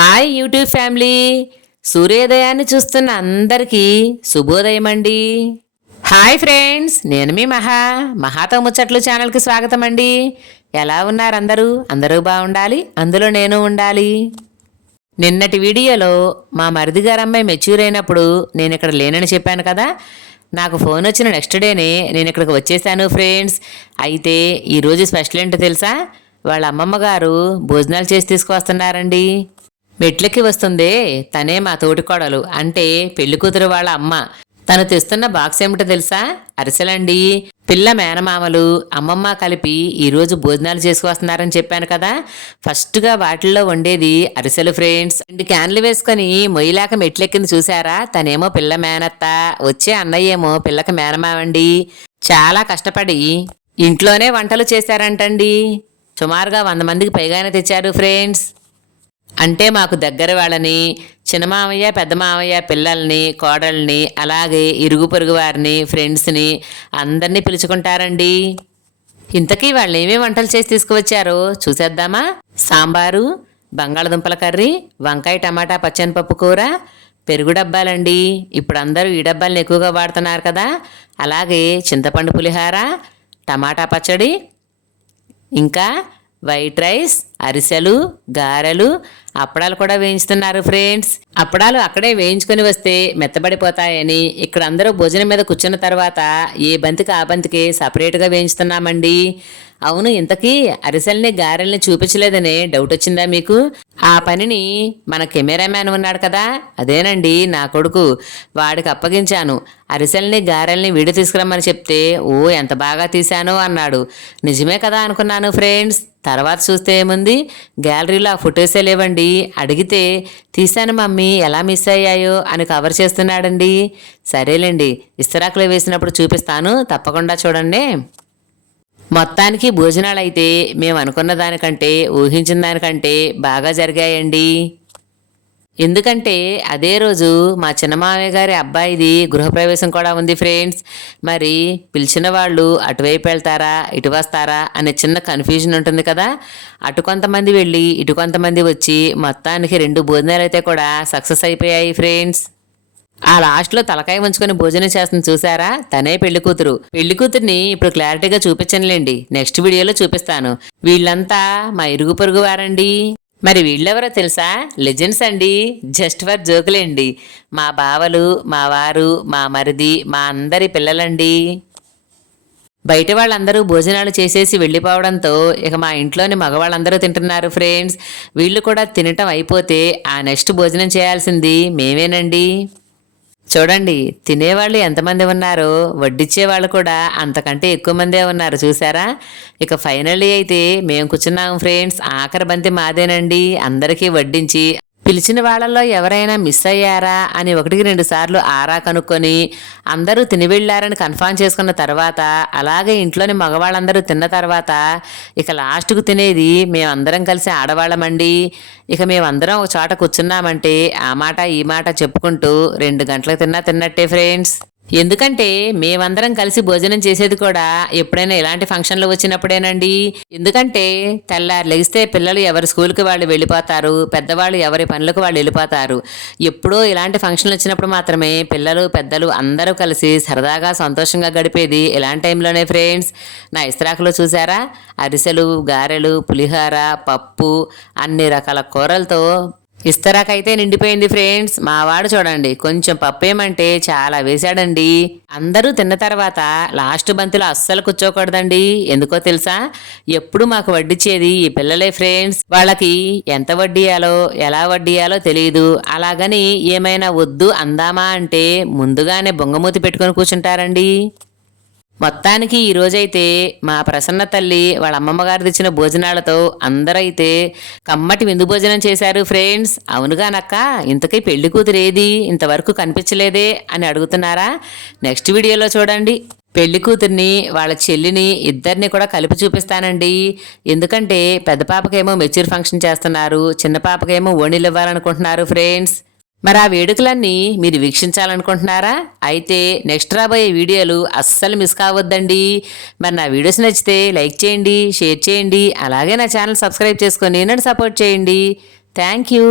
Hi YouTube family. సూర్యోదయాన్ని చూస్తున్న అందరికీ శుభోదయం అండి హాయ్ ఫ్రెండ్స్ నేను మీ మహా. మహాతో ముచ్చట్లు ఛానల్కి స్వాగతం అండి ఎలా ఉన్నారు అందరూ? అందరూ బాగుండాలి? అందులో నేను ఉండాలి. నిన్నటి వీడియోలో మా మరిది గారు అమ్మాయి మెచ్యూర్ అయినప్పుడు నేను ఇక్కడ లేనని చెప్పాను కదా. నాకు ఫోన్ వచ్చిన నెక్స్ట్ డేనే నేను ఇక్కడికి వచ్చేసాను ఫ్రెండ్స్. అయితే ఈరోజు స్పెషల్ ఏంటో తెలుసా? వాళ్ళ అమ్మమ్మ గారు భోజనాలు చేసి తీసుకువస్తున్నారండి. మెట్లకి వస్తుందే తనే మా తోటికోడలు. అంటే పెళ్ళి కూతురు వాళ్ళ అమ్మ. తను తెస్తున్న బాక్స్ ఏమిటో తెలుసా? అరిసెలండి. పిల్ల మేనమామలు అమ్మమ్మ కలిపి ఈరోజు భోజనాలు చేసుకొస్తున్నారని చెప్పాను కదా. ఫస్ట్గా వాటిల్లో వండేది అరిసెలు ఫ్రెండ్స్. రెండు క్యాన్లు వేసుకొని మొయ్యలాక మెట్లెక్కింది చూసారా తనేమో పిల్ల మేనత్త వచ్చే అన్నయ్యేమో పిల్లకి మేనమావండి చాలా కష్టపడి ఇంట్లోనే వంటలు చేశారంటండి. సుమారుగా వంద మందికి పైగానే తెచ్చారు ఫ్రెండ్స్. అంటే మాకు దగ్గర వాళ్ళని చిన్న మామయ్య పెద్ద మామయ్య పిల్లల్ని కోడల్ని అలాగే ఇరుగు పొరుగు వారిని ఫ్రెండ్స్ని అందరినీ పిలుచుకుంటారండి. ఇంతకీ వాళ్ళు ఏమేమి వంటలు చేసి తీసుకువచ్చారో? చూసేద్దామా? సాంబారు బంగాళదుంపల కర్రీ వంకాయ టమాటా పచ్చనిపప్పు కూర పెరుగు డబ్బాలండి. ఇప్పుడు అందరూ ఈ డబ్బాలను ఎక్కువగా వాడుతున్నారు కదా. అలాగే చింతపండు పులిహార టమాటా పచ్చడి ఇంకా వైట్ రైస్ అరిసెలు గారెలు అప్పడాలు కూడా వేయించుతున్నారు ఫ్రెండ్స్. అప్పడాలు అక్కడే వేయించుకొని వస్తే మెత్తబడిపోతాయని ఇక్కడ అందరూ భోజనం మీద కూర్చున్న తర్వాత ఏ బంతికి ఆ బంతికి సపరేట్గా వేయించుతున్నామండి? అవును ఇంతకీ అరిసెల్ని గారెల్ని చూపించలేదనే డౌట్ వచ్చిందా మీకు? ఆ పనిని మన కెమెరామ్యాన్ ఉన్నాడు కదా అదేనండి నా కొడుకు. వాడికి అప్పగించాను. అరిసెల్ని గారెల్ని వీడియో తీసుకురమ్మని చెప్తే ఓ ఎంత బాగా తీశానో అన్నాడు. నిజమే కదా అనుకున్నాను ఫ్రెండ్స్. తర్వాత చూస్తే ఏముంది? గ్యాలరీలో ఆ ఫొటోసే లేవండి. అడిగితే తీశాను మమ్మీ ఎలా మిస్ అయ్యాయో అని కవర్ చేస్తున్నాడండి. సరేలేండి ఇస్తరాకులో వేసినప్పుడు చూపిస్తాను. తప్పకుండా చూడండి. మొత్తానికి భోజనాలు అయితే మేము అనుకున్న దానికంటే ఊహించిన దానికంటే బాగా జరిగాయండి. ఎందుకంటే అదే రోజు మా చిన్నమామయ్య గారి అబ్బాయిది గృహప్రవేశం కూడా ఉంది ఫ్రెండ్స్. మరి పిలిచిన వాళ్ళు అటువైపు వెళ్తారా? ఇటు వస్తారా? అనే చిన్న కన్ఫ్యూజన్ ఉంటుంది కదా. అటు కొంతమంది వెళ్ళి ఇటు కొంతమంది వచ్చి మొత్తానికి రెండు భోజనాలు అయితే కూడా సక్సెస్ అయిపోయాయి ఫ్రెండ్స్. ఆ లాస్ట్లో తలకాయ ఉంచుకొని భోజనం చేస్తుంది చూసారా? తనే పెళ్ళి కూతురు. పెళ్ళి కూతుర్ని ఇప్పుడు క్లారిటీగా చూపించనులేండి. నెక్స్ట్ వీడియోలో చూపిస్తాను. వీళ్ళంతా మా ఇరుగు పొరుగు వారండి. మరి వీళ్ళెవరో తెలుసా? లెజెండ్స్ అండి. జస్ట్ ఫర్ జోకులేండి. మా బావలు మా వారు మా మరిది మా అందరి పిల్లలండి. బయట వాళ్ళందరూ భోజనాలు చేసేసి వెళ్ళిపోవడంతో ఇక మా ఇంట్లోని మగవాళ్ళందరూ తింటున్నారు ఫ్రెండ్స్. వీళ్ళు కూడా తినటం అయిపోతే ఆ నెక్స్ట్ భోజనం చేయాల్సింది మేమేనండి. చూడండి తినేవాళ్ళు ఎంతమంది ఉన్నారు? వడ్డిచ్చే వాళ్ళు కూడా అంతకంటే ఎక్కువ మందే ఉన్నారు చూసారా ఇక ఫైనల్లీ అయితే మేము కూర్చున్నాం ఫ్రెండ్స్ ఆఖరి బంతి మాదేనండి. అందరికీ వడ్డించి పిలిచిన వాళ్ళల్లో ఎవరైనా మిస్ అయ్యారా అని ఒకటికి రెండు సార్లు ఆరా కనుక్కొని అందరూ తిని వెళ్ళారని కన్ఫామ్ చేసుకున్న తర్వాత అలాగే ఇంట్లోని మగవాళ్ళందరూ తిన్న తర్వాత ఇక లాస్ట్కు తినేది మేమందరం కలిసి ఆడవాళ్ళమండి. ఇక మేమందరం ఒక చోట కూర్చున్నామంటే ఆ మాట ఈ మాట చెప్పుకుంటూ రెండు గంటలకు తిన్నా తిన్నట్టే ఫ్రెండ్స్. ఎందుకంటే మేమందరం కలిసి భోజనం చేసేది కూడా ఎప్పుడైనా ఇలాంటి ఫంక్షన్లు వచ్చినప్పుడేనండి. ఎందుకంటే తెల్లారు లెగిస్తే పిల్లలు ఎవరి స్కూల్కి వాళ్ళు వెళ్ళిపోతారు పెద్దవాళ్ళు ఎవరి పనులకు వాళ్ళు వెళ్ళిపోతారు. ఎప్పుడో ఇలాంటి ఫంక్షన్లు వచ్చినప్పుడు మాత్రమే పిల్లలు పెద్దలు అందరూ కలిసి సరదాగా సంతోషంగా గడిపేది ఇలాంటి టైంలోనే ఫ్రెండ్స్. నా ఇస్త్రాకులో చూసారా? అరిసెలు గారెలు పులిహోర పప్పు అన్ని రకాల కూరలతో ఇస్తరాకైతే నిండిపోయింది ఫ్రెండ్స్ మావాడు చూడండి కొంచెం పప్పేమంటే చాలా వేశాడండి. అందరూ తిన్న తర్వాత లాస్ట్ బంతిలో అస్సలు కూర్చోకూడదండి. ఎందుకో తెలుసా? ఎప్పుడు మాకు వడ్డిచ్చేది ఈ పిల్లలే ఫ్రెండ్స్ వాళ్ళకి ఎంత వడ్డీయాలో ఎలా వడ్డీయాలో తెలియదు అలాగని ఏమైనా వద్దు అందామా అంటే ముందుగానే బొంగమూతి పెట్టుకొని కూర్చుంటారండి. మొత్తానికి ఈ రోజైతే మా ప్రసన్న తల్లి వాళ్ళ అమ్మమ్మ గారు తెచ్చిన భోజనాలతో అందరైతే కమ్మటి విందు భోజనం చేశారు ఫ్రెండ్స్. అవునుగానక్క ఇంతకీ పెళ్ళి కూతురేది ఏది? ఇంతవరకు కనిపించలేదే అని అడుగుతున్నారా? నెక్స్ట్ వీడియోలో చూడండి. పెళ్ళి కూతుర్ని వాళ్ళ చెల్లిని ఇద్దరిని కూడా కలిపి చూపిస్తానండి. ఎందుకంటే పెద్ద పాపకేమో మెచ్యూర్ ఫంక్షన్ చేస్తున్నారు చిన్న పాపకేమో ఓణీలు ఇవ్వాలనుకుంటున్నారు ఫ్రెండ్స్. మరి ఆ వేడుకలన్నీ మీరు వీక్షించాలనుకుంటున్నారా? అయితే నెక్స్ట్ రాబోయే వీడియోలు అస్సలు మిస్ కావద్దండి. మరి నా వీడియోస్ నచ్చితే లైక్ చేయండి షేర్ చేయండి అలాగే నా ఛానల్ సబ్స్క్రైబ్ చేసుకొని నన్ను సపోర్ట్ చేయండి. Thank you.